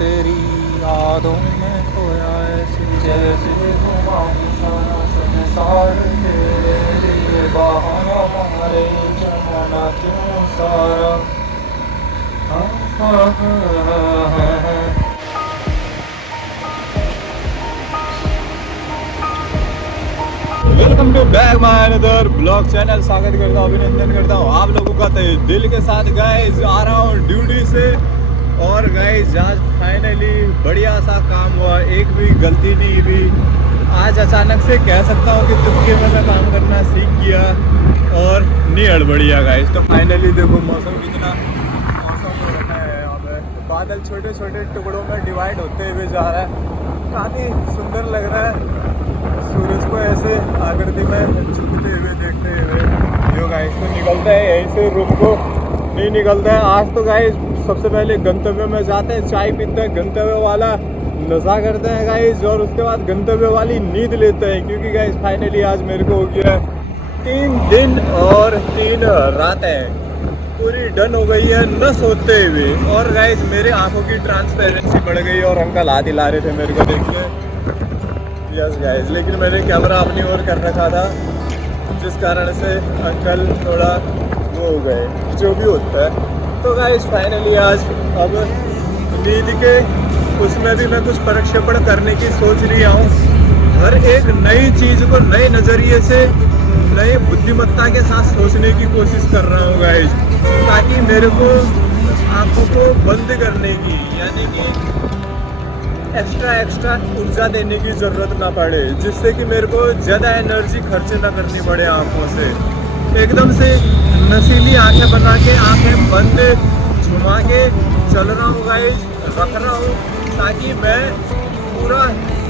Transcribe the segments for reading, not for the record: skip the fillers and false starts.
तेरी यादों में खोया ऐसे जैसे घुमाऊं सारा संसार तेरे लिए बहाना मारे जमाना क्यों सारा। हाँ हाँ हाँ हाँ हाँ। Welcome to back my another blog channel. स्वागत करता हूँ, अभिनंदन करता हूँ आप लोगों का तहे दिल के साथ। गाइस आ रहा हूँ ड्यूटी से और गाइस आज फाइनली बढ़िया सा काम हुआ, एक भी गलती नहीं हुई। आज अचानक से कह सकता हूँ कि तुक्के में मैं काम करना सीख गया और नहीं हड़बड़िया गाइस। तो फाइनली देखो मौसम कितना मौसम हो रखा है यहाँ पे, बादल छोटे छोटे टुकड़ों में डिवाइड होते हुए जा रहा है, काफ़ी सुंदर लग रहा है सूरज को ऐसे आकृति में झुकते हुए देखते हुए। जो गाइस तो निकलता है यहीं से, रुक को नहीं निकलता है। आज तो गाइस सबसे पहले गंतव्य में जाते हैं, चाय पीते हैं, गंतव्य वाला नशा करते हैं गाइस, और उसके बाद गंतव्य वाली नींद लेते हैं। क्योंकि गाइस फाइनली आज मेरे को हो गया 3 दिन और 3 रातें पूरी डन हो गई है न सोते हुए। और गाइस मेरे आंखों की ट्रांसपेरेंसी बढ़ गई और अंकल हाथ हिला रहे थे मेरे को देख के। यस गाइस, लेकिन मैंने कैमरा अपनी ओर कर रखा था जिस कारण से अंकल थोड़ा वो हो गए, जो भी होता है। तो गाइस फाइनली आज अब नींद के उसमें भी मैं कुछ प्रक्षेपण करने की सोच रहा हूँ। हर एक नई चीज़ को नए नज़रिए से नई बुद्धिमत्ता के साथ सोचने की कोशिश कर रहा हूँ गाइस, ताकि मेरे को आंखों को बंद करने की यानी कि एक्स्ट्रा ऊर्जा देने की ज़रूरत ना पड़े, जिससे कि मेरे को ज़्यादा एनर्जी खर्च ना करनी पड़े आँखों से। एकदम से नशीली आंखें बना के आंखें बंद झुमा के चल रहा हूँ गाइस, रख रहा हूँ, ताकि मैं पूरा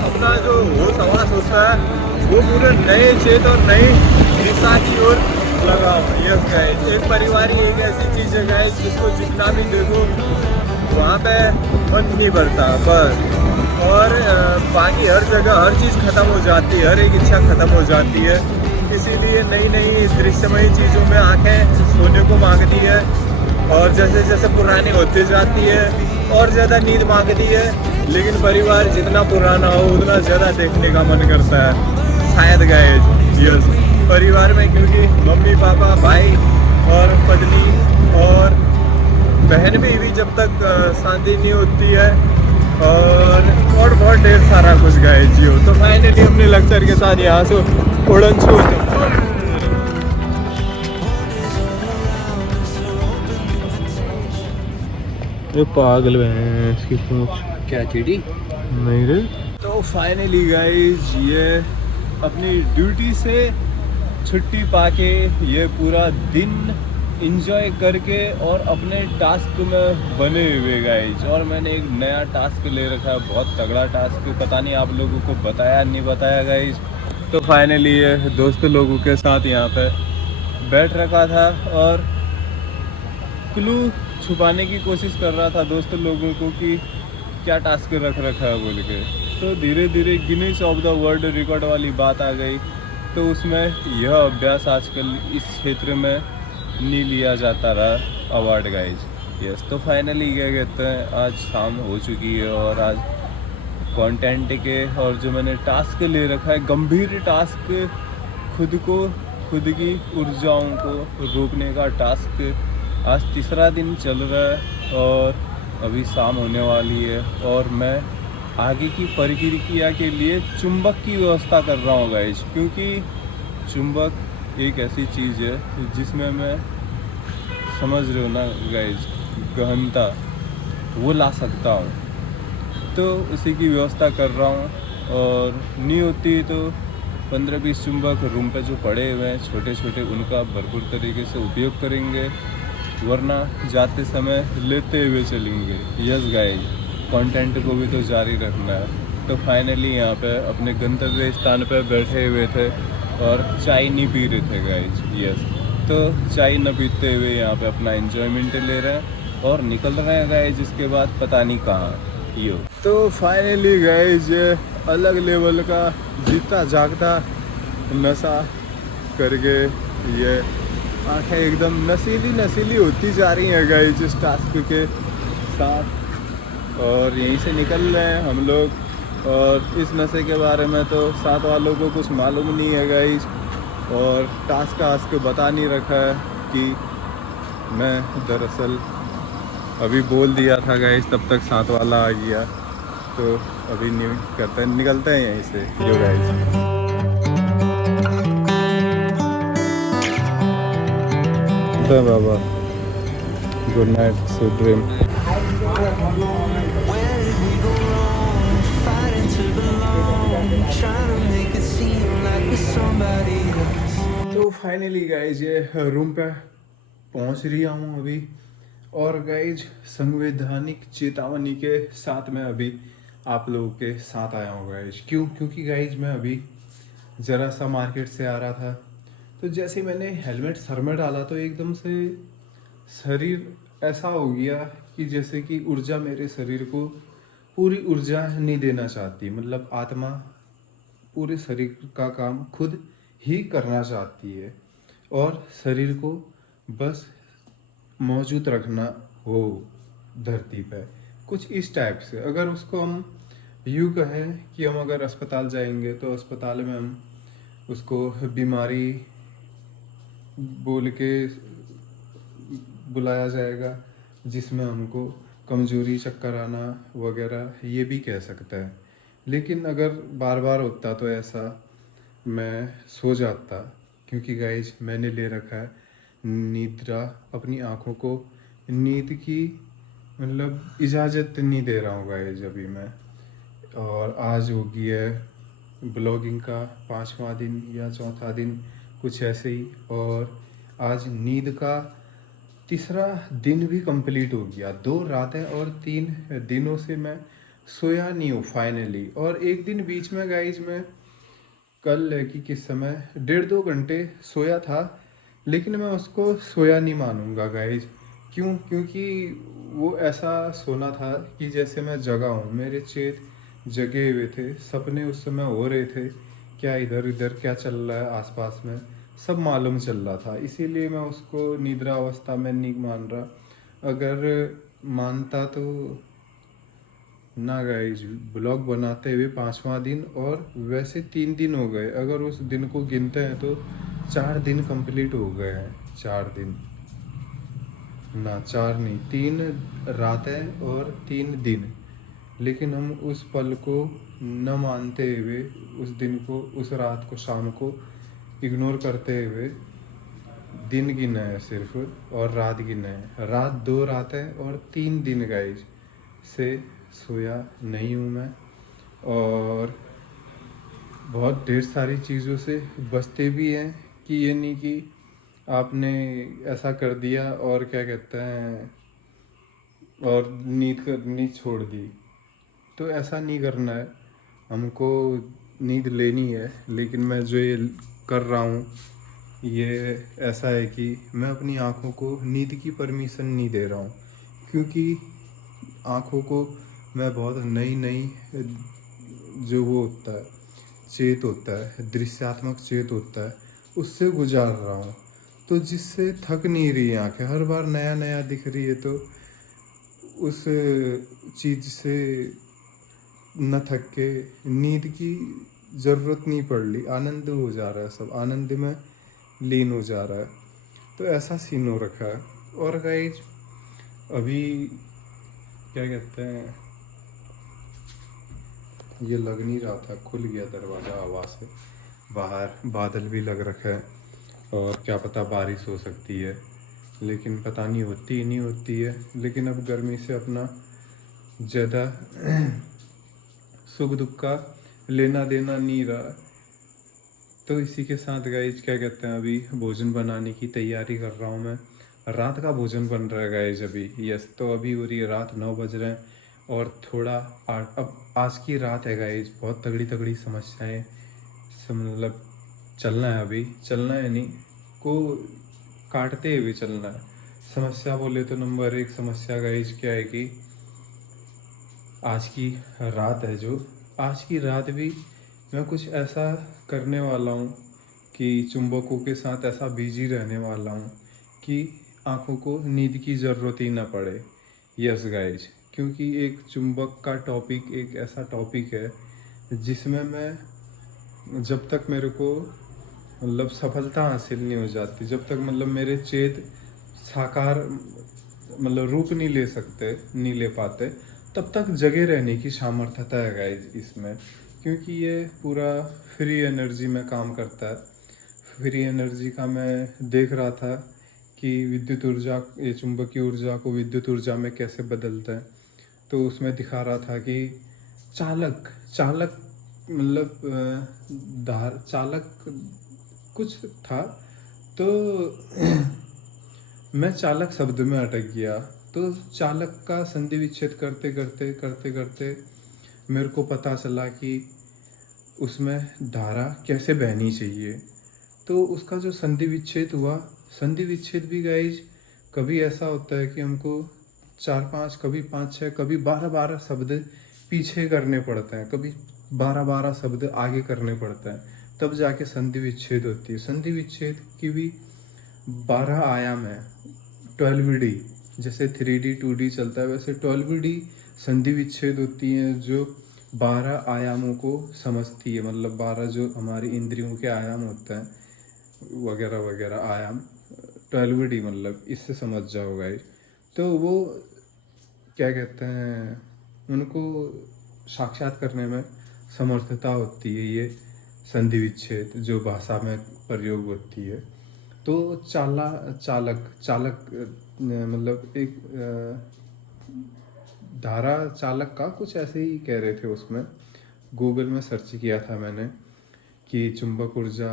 अपना जो होश हवास होता है वो पूरे नए चेत और नई दिशा की ओर लगाऊँ। यस गाइस, एक परिवार ही एक ऐसी चीज़ है गाइस जिसको जितना भी देखो वहाँ पे मन नहीं भरता बस, और बाकी हर जगह हर चीज़ ख़त्म हो जाती है, हर एक इच्छा ख़त्म हो जाती है। इसीलिए नई नई दृश्यमयी चीज़ों में आंखें सोने को मांगती है, और जैसे जैसे पुरानी होती जाती है और ज़्यादा नींद मांगती है। लेकिन परिवार जितना पुराना हो उतना ज़्यादा देखने का मन करता है शायद गाइस। यस, परिवार में क्योंकि मम्मी पापा भाई और पत्नी और बहन भी जब तक शादी नहीं होती है, और बहुत ढेर सारा कुछ गाइस जियो। तो फाइनली अपने लेक्चर के साथ यहाँ से उड़न छूट। ये पागल है इसकी पूंछ क्या चीड़ी नहीं रे। तो फाइनली गाइस ये अपनी ड्यूटी से छुट्टी पाके ये पूरा दिन इंजॉय करके और अपने टास्क में बने हुए गाइस। और मैंने एक नया टास्क ले रखा है, बहुत तगड़ा टास्क, पता नहीं आप लोगों को बताया नहीं बताया गाइस। तो फाइनली ये दोस्त लोगों के साथ यहाँ पे बैठ रखा था और क्लू छुपाने की कोशिश कर रहा था दोस्त लोगों को कि क्या टास्क रख रखा है बोल के। तो धीरे धीरे Guinness of the world record वाली बात आ गई, तो उसमें यह अभ्यास आजकल इस क्षेत्र में नहीं लिया जाता रहा अवार्ड गाइज। यस, तो फाइनली क्या कहते हैं आज शाम हो चुकी है और आज कंटेंट के और जो मैंने टास्क ले रखा है, गंभीर टास्क, खुद की ऊर्जाओं को रोकने का टास्क, आज तीसरा दिन चल रहा है और अभी शाम होने वाली है। और मैं आगे की प्रक्रिया के लिए चुंबक की व्यवस्था कर रहा हूँ गाइज, क्योंकि चुंबक एक ऐसी चीज़ है जिसमें मैं समझ रहे हो ना गाइज गहनता वो ला सकता हूँ। तो उसी की व्यवस्था कर रहा हूँ, और नहीं होती तो 15-20 चुंबक रूम पे जो पड़े हुए हैं छोटे छोटे, उनका भरपूर तरीके से उपयोग करेंगे, वरना जाते समय लेते हुए चलेंगे। यस गाइज, कंटेंट को भी तो जारी रखना है। तो फाइनली यहाँ पे अपने गंतव्य स्थान पर बैठे हुए थे और चाय नहीं पी रहे थे गाइज। यस, तो चाय न पीते हुए यहाँ पे अपना एंजॉयमेंट ले रहे हैं और निकल रहे हैं गाइज इसके बाद पता नहीं कहाँ यो। तो फाइनली गाइज ये अलग लेवल का जीता जागता नशा करके ये आंखें एकदम नशीली होती जा रही हैं गाइज इस टास्क के साथ। और यहीं से निकल रहे हैं हम लोग। और इस नशे के बारे में तो साथ वालों को कुछ मालूम नहीं है गाइस, और टास्क बता नहीं रखा है कि मैं दरअसल अभी बोल दिया था गाइस, तब तक साथ वाला आ गया। तो अभी निकलते हैं यहीं से जो गाइस। बाबा गुड नाइट, स्वीट ड्रीम। तो फाइनली गाइज ये रूम पे पहुंच रहा हूँ अभी। और गाइज संवैधानिक चेतावनी के साथ मैं अभी आप लोगों के साथ आया हूँ गाइज। क्योंकि गाइज मैं अभी ज़रा सा मार्केट से आ रहा था, तो जैसे मैंने हेलमेट सर में डाला तो एकदम से शरीर ऐसा हो गया कि जैसे कि ऊर्जा मेरे शरीर को पूरी ऊर्जा नहीं देना चाहती। मतलब आत्मा पूरे शरीर का काम खुद ही करना चाहती है और शरीर को बस मौजूद रखना हो धरती पे, कुछ इस टाइप से। अगर उसको हम यूँ कहें कि हम अगर अस्पताल जाएंगे तो अस्पताल में हम उसको बीमारी बोल के बुलाया जाएगा, जिसमें हमको कमजोरी, चक्कर आना वगैरह ये भी कह सकता है। लेकिन अगर बार बार होता तो ऐसा मैं सो जाता, क्योंकि गाइज मैंने ले रखा है निद्रा। अपनी आँखों को नींद की मतलब इजाज़त नहीं दे रहा हूँ गाइज अभी मैं। और आज हो गया है ब्लॉगिंग का 5वां दिन या 4था दिन, कुछ ऐसे ही। और आज नींद का 3रा दिन भी कंप्लीट हो गया। 2 रातें और 3 दिनों से मैं सोया नहीं हूँ फाइनली। और एक दिन बीच में गाइज मैं कल कि किस समय 1.5-2 घंटे सोया था, लेकिन मैं उसको सोया नहीं मानूंगा गाइज। क्योंकि वो ऐसा सोना था कि जैसे मैं जगा हूँ, मेरे चेत जगे हुए थे, सपने उस समय हो रहे थे, क्या इधर उधर क्या चल रहा है आसपास में सब मालूम चल रहा था। इसीलिए मैं उसको निद्रा अवस्था में नहीं मान रहा। अगर मानता तो ना गाइज, ब्लॉग बनाते हुए 5वां दिन और वैसे 3 दिन हो गए। अगर उस दिन को गिनते हैं तो 4 दिन कंप्लीट हो गए हैं। 4 दिन ना, 4 नहीं, 3 रातें और 3 दिन। लेकिन हम उस पल को न मानते हुए, उस दिन को, उस रात को, शाम को इग्नोर करते हुए दिन गिने हैं सिर्फ, और रात गिने हैं। रात 2 रातें और 3 दिन गाइज से सोया नहीं हूँ मैं। और बहुत ढेर सारी चीज़ों से बचते भी हैं कि ये नहीं कि आपने ऐसा कर दिया और क्या कहते हैं और नींद छोड़ दी। तो ऐसा नहीं करना है, हमको नींद लेनी है। लेकिन मैं जो ये कर रहा हूँ ये ऐसा है कि मैं अपनी आँखों को नींद की परमिशन नहीं दे रहा हूँ, क्योंकि आँखों को मैं बहुत नई जो वो होता है चेत होता है, दृश्यात्मक चेत होता है, उससे गुजार रहा हूँ। तो जिससे थक नहीं रही आँखें, हर बार नया नया दिख रही है, तो उस चीज़ से न थक के नींद की ज़रूरत नहीं पड़ रही, आनंद हो जा रहा है, सब आनंद में लीन हो जा रहा है। तो ऐसा सीन हो रखा है। और गाइज अभी क्या कहते हैं, ये लग नहीं रहा था, खुल गया दरवाज़ा हवा से। बाहर बादल भी लग रखा है और क्या पता बारिश हो सकती है, लेकिन पता नहीं होती नहीं होती है। लेकिन अब गर्मी से अपना ज़्यादा सुख दुख का लेना देना नहीं रहा। तो इसी के साथ गाइज क्या कहते हैं, अभी भोजन बनाने की तैयारी कर रहा हूँ मैं। रात का भोजन बन रहा है गाइज अभी। यस, तो अभी हो रही है रात, 9 बज रहे हैं और थोड़ा अब आज की रात है गाइज। बहुत तगड़ी समस्याएं मतलब चलना है, अभी चलना है, नहीं को काटते हुए चलना है। समस्या बोले तो नंबर 1 समस्या गाइज क्या है कि आज की रात है, जो आज की रात भी मैं कुछ ऐसा करने वाला हूँ कि चुंबकों के साथ ऐसा बिजी रहने वाला हूँ कि आँखों को नींद की ज़रूरत ही ना पड़े। यस गाइज, क्योंकि एक चुंबक का टॉपिक एक ऐसा टॉपिक है जिसमें मैं जब तक मेरे को मतलब सफलता हासिल नहीं हो जाती, जब तक मतलब मेरे चेत साकार मतलब रूप नहीं ले पाते, तब तक जगे रहने की सामर्थ्यता है गाइस इसमें। क्योंकि ये पूरा फ्री एनर्जी में काम करता है। फ्री एनर्जी का मैं देख रहा था कि विद्युत ऊर्जा, ये चुंबकीय ऊर्जा को विद्युत ऊर्जा में कैसे बदलता है। तो उसमें दिखा रहा था कि चालक चालक मतलब धार चालक कुछ था। तो मैं चालक शब्द में अटक गया। तो चालक का संधि विच्छेद करते करते करते करते मेरे को पता चला कि उसमें धारा कैसे बहनी चाहिए। तो उसका जो संधि विच्छेद हुआ, संधि विच्छेद भी गाइज कभी ऐसा होता है कि हमको 4-5, कभी 5-6, कभी 12-12 शब्द पीछे करने पड़ते हैं, कभी 12-12 शब्द आगे करने पड़ते हैं, तब जाके संधि विच्छेद होती है। संधि विच्छेद की भी 12 आयाम है, 12D। जैसे 3D 2D चलता है, वैसे 12D संधि विच्छेद होती हैं जो 12 आयामों को समझती है। मतलब 12 जो हमारी इंद्रियों के आयाम होते हैं वगैरह वगैरह आयाम, 12D मतलब इससे समझ जाओ गाइस। तो वो क्या कहते हैं, उनको साक्षात करने में समर्थता होती है ये संधि विच्छेद जो भाषा में प्रयोग होती है। तो चालक चालक मतलब एक धारा चालक का कुछ ऐसे ही कह रहे थे उसमें। गूगल में सर्च किया था मैंने कि चुंबक ऊर्जा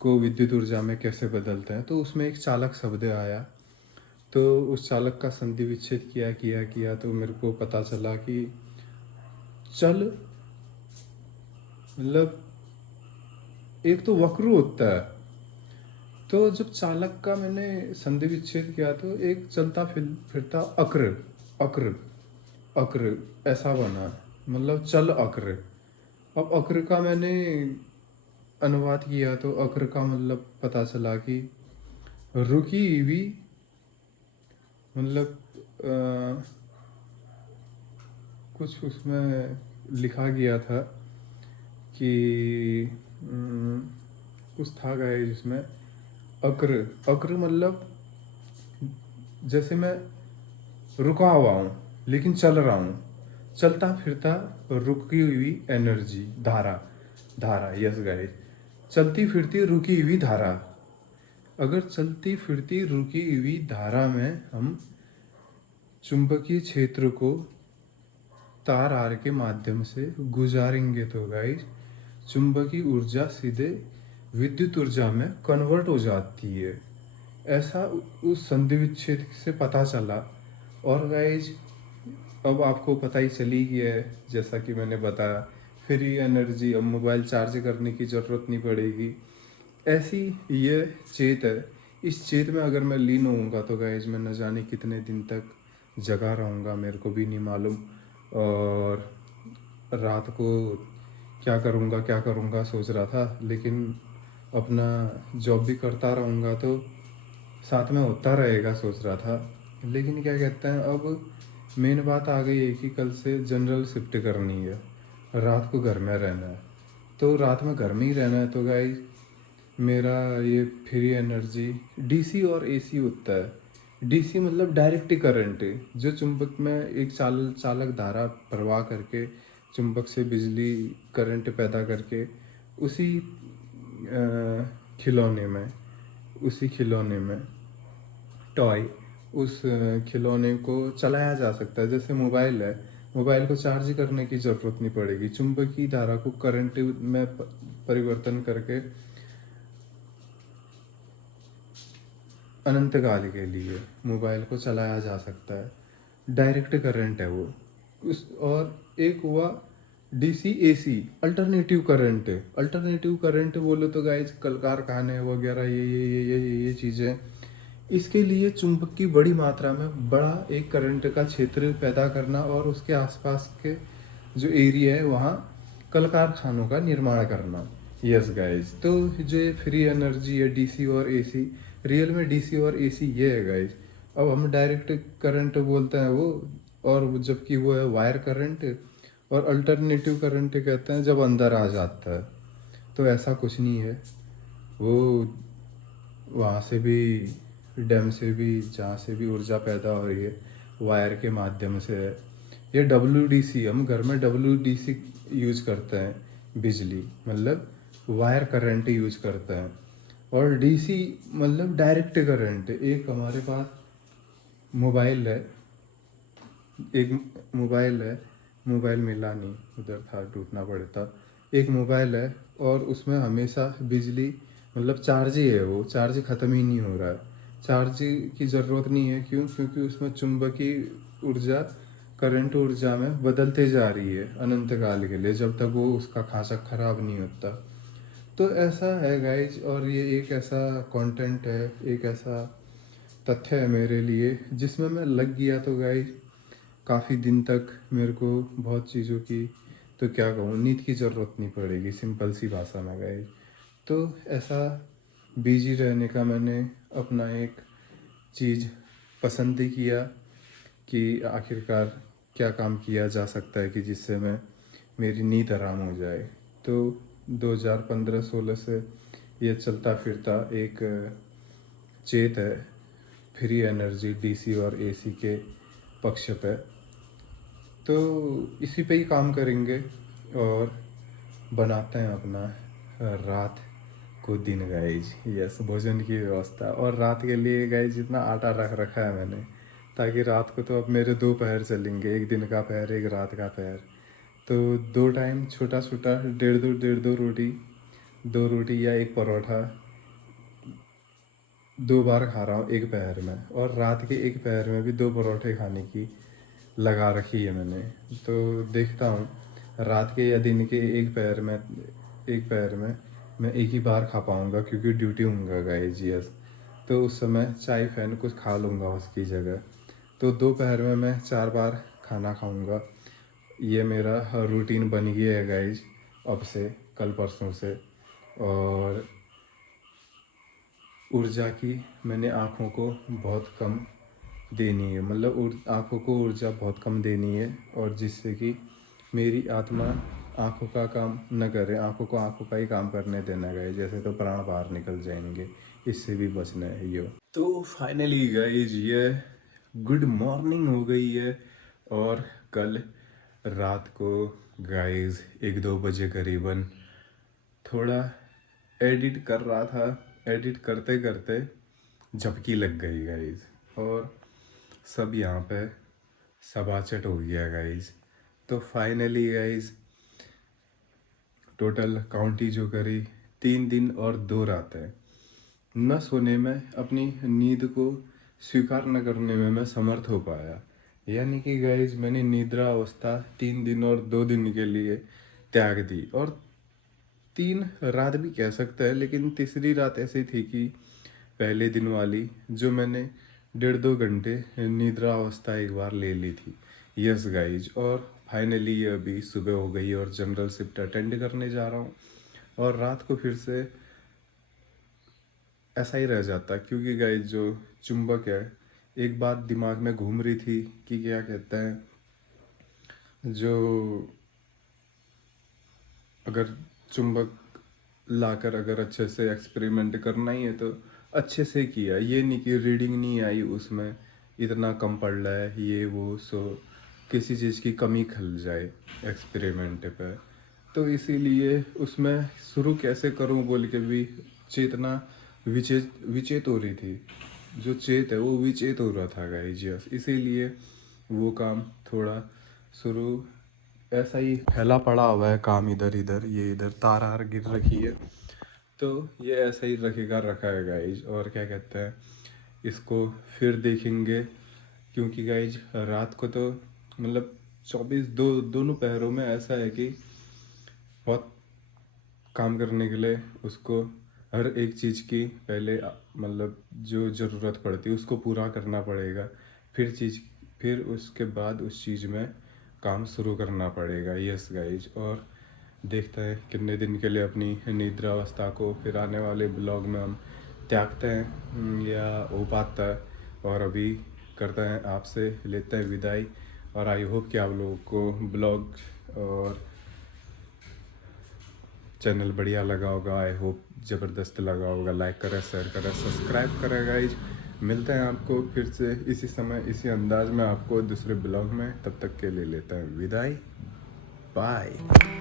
को विद्युत ऊर्जा में कैसे बदलते हैं, तो उसमें एक चालक शब्द आया। तो उस चालक का संधि विच्छेद किया किया किया तो मेरे को पता चला कि चल मतलब एक तो वक्र होता है। तो जब चालक का मैंने संधि विच्छेद किया तो एक चलता फिरता अक्र अक्र अक्र ऐसा बना, मतलब चल अक्र। अब अक्र का मैंने अनुवाद किया तो अक्र का मतलब पता चला कि रुकी हुई, मतलब कुछ उसमें लिखा गया था कि कुछ था गाइस जिसमें अक्र अक्र मतलब जैसे मैं रुका हुआ हूँ लेकिन चल रहा हूँ, चलता फिरता रुकी हुई एनर्जी, धारा धारा यस गाइस, चलती फिरती रुकी हुई धारा। अगर चलती फिरती रुकी हुई धारा में हम चुंबकीय क्षेत्र को तार आर के माध्यम से गुजारेंगे तो गाइस चुंबकीय ऊर्जा सीधे विद्युत ऊर्जा में कन्वर्ट हो जाती है। ऐसा उस संधि विच्छेद से पता चला। और गाइस अब आपको पता ही चली गया है, जैसा कि मैंने बताया, फ्री एनर्जी, अब मोबाइल चार्ज करने की ज़रूरत नहीं पड़ेगी। ऐसी ये चेत है। इस चेत में अगर मैं लीन होऊंगा तो गाइस मैं न जाने कितने दिन तक जगा रहूँगा, मेरे को भी नहीं मालूम। और रात को क्या करूँगा सोच रहा था, लेकिन अपना जॉब भी करता रहूँगा तो साथ में होता रहेगा सोच रहा था। लेकिन क्या कहते हैं, अब मेन बात आ गई है कि कल से जनरल शिफ्ट करनी है, रात को घर में रहना है। तो रात में घर में ही रहना है तो गाइस मेरा ये फ्री एनर्जी डीसी और एसी होता है। डीसी मतलब डायरेक्ट करंट, जो चुंबक में एक चालक धारा प्रवाह करके चुंबक से बिजली करंट पैदा करके उसी खिलौने में टॉय, उस खिलौने को चलाया जा सकता है। जैसे मोबाइल है, मोबाइल को चार्ज करने की ज़रूरत नहीं पड़ेगी, चुंबकीय धारा को करंट में परिवर्तन करके अनंत काल के लिए मोबाइल को चलाया जा सकता है। डायरेक्ट करंट है वो उस। और एक हुआ DC AC alternative current. Alternative current बोलो तो गाइस कल कारखाने वगैरह ये चीज़ें, इसके लिए चुंबक की बड़ी मात्रा में बड़ा एक करंट का क्षेत्र पैदा करना और उसके आसपास के जो एरिया है वहाँ कल कारखानों का निर्माण करना। यस गाइस, तो जो ये फ्री एनर्जी है डीसी और एसी, रियल में डीसी और एसी ये है गाइस। अब हम डायरेक्ट करंट बोलते हैं वो और जबकि वो है वायर करंट, और अल्टरनेटिव करंट कहते हैं जब अंदर आ जाता है। तो ऐसा कुछ नहीं है, वो वहाँ से भी, डैम से भी, जहाँ से भी ऊर्जा पैदा हो रही है वायर के माध्यम से है। ये WDC, हम घर में WDC यूज करते हैं, बिजली मतलब वायर करंट यूज करते हैं। और DC मतलब डायरेक्ट करंट। एक हमारे पास मोबाइल है, एक मोबाइल है, मोबाइल मिला नहीं, उधर था, टूटना पड़ता। एक मोबाइल है और उसमें हमेशा बिजली, मतलब चार्ज ही है, वो चार्ज ख़त्म ही नहीं हो रहा है। चार्ज की ज़रूरत नहीं है, क्यों? क्योंकि उसमें चुंबकीय ऊर्जा करंट ऊर्जा में बदलते जा रही है अनंत काल के लिए, जब तक वो उसका खांचा खराब नहीं होता। तो ऐसा है गाइज, और ये एक ऐसा कंटेंट है, एक ऐसा तथ्य है मेरे लिए जिसमें मैं लग गया। तो गाइज काफ़ी दिन तक मेरे को बहुत चीज़ों की, तो क्या कहूँ, नींद की ज़रूरत नहीं पड़ेगी, सिंपल सी भाषा में गाइज। तो ऐसा बिजी रहने का मैंने अपना एक चीज़ पसंद ही किया कि आखिरकार क्या काम किया जा सकता है कि जिससे मैं, मेरी नींद आराम हो जाए। तो 2015-16 से ये चलता फिरता एक चेत है, फ्री एनर्जी DC और AC के पक्ष पे। तो इसी पे ही काम करेंगे और बनाते हैं अपना रात को दिन गाइज। यस, भोजन की व्यवस्था, और रात के लिए गाइज जितना आटा रख रखा है मैंने, ताकि रात को तो अब मेरे 2 पहर चलेंगे, एक दिन का पहर, एक रात का पहर। तो 2 टाइम छोटा छोटा, डेढ़ दो रोटी, 2 रोटी या 1 परोठा 2 बार खा रहा हूँ एक पहर में, और रात के एक पहर में भी 2 परोठे खाने की लगा रखी है मैंने। तो देखता हूँ रात के या दिन के एक पैर में मैं एक ही बार खा पाऊँगा, क्योंकि ड्यूटी होऊंगा गाइस। यस, तो उस समय चाय फैन कुछ खा लूँगा उसकी जगह। तो दोपहर में मैं 4 बार खाना खाऊँगा। ये मेरा रूटीन बन गया है गाइज अब से, कल परसों से। और ऊर्जा की मैंने आँखों को बहुत कम देनी है, मतलब आँखों को ऊर्जा बहुत कम देनी है, और जिससे कि मेरी आत्मा आँखों का काम न करे, आँखों का ही काम करने देना गए, जैसे तो प्राण बाहर निकल जाएंगे, इससे भी बचना है यो। तो फाइनली गाइज ये गुड मॉर्निंग हो गई है, और कल रात को गाइज 1-2 बजे करीबन थोड़ा एडिट कर रहा था, एडिट करते करते झपकी लग गई गाइज, और सब यहाँ पे सबाचट हो गया गाइज। तो फाइनली गाइज टोटल काउंट ही जो करी, 3 दिन और 2 रातें न सोने में, अपनी नींद को स्वीकार न करने में मैं समर्थ हो पाया। यानी कि गाइज मैंने निद्रा अवस्था 3 दिन और 2 दिन के लिए त्याग दी, और 3 रात भी कह सकते हैं, लेकिन तीसरी रात ऐसी थी कि पहले दिन वाली, जो मैंने 1.5-2 घंटे निद्रा अवस्था एक बार ले ली थी। यस गाइज, और फाइनली अभी सुबह हो गई और जनरल शिफ्ट अटेंड करने जा रहा हूँ। और रात को फिर से ऐसा ही रह जाता, क्योंकि गाइज जो चुंबक है, एक बात दिमाग में घूम रही थी कि क्या कहते हैं, जो अगर चुंबक लाकर अगर अच्छे से एक्सपेरिमेंट करना ही है तो अच्छे से किया, ये नहीं कि रीडिंग नहीं आई उसमें, इतना कम पड़ रहा है ये वो, सो किसी चीज़ की कमी खल जाए एक्सपेरिमेंट पे। तो इसीलिए उसमें शुरू कैसे करूं बोल के भी चेतना विचेत विचेत हो रही थी, जो चेत है वो विचेत हो रहा था गाइस। यस, इसीलिए वो काम थोड़ा शुरू, ऐसा ही फैला पड़ा हुआ है काम, इधर इधर, ये इधर तार आर गिर रखी है, तो ये ऐसा ही रखा है गाइज। और क्या कहते हैं, इसको फिर देखेंगे, क्योंकि गाइज रात को तो मतलब दोनों पहरों में ऐसा है कि बहुत काम करने के लिए उसको हर एक चीज़ की पहले मतलब जो ज़रूरत पड़ती है उसको पूरा करना पड़ेगा, फिर उसके बाद उस चीज़ में काम शुरू करना पड़ेगा। यस गाइज, और देखते हैं कितने दिन के लिए अपनी निद्रावस्था को फिर आने वाले ब्लॉग में हम त्यागते हैं या हो पाता है। और अभी करते हैं आपसे, लेते हैं विदाई, और आई होप कि आप लोगों को ब्लॉग और चैनल बढ़िया लगा होगा। आई होप ज़बरदस्त लगा होगा। लाइक करें, शेयर करें, सब्सक्राइब करें गाइज। मिलते हैं आपको फिर से इसी समय इसी अंदाज में आपको दूसरे ब्लॉग में। तब तक के लिए लेते हैं विदाई। बाय।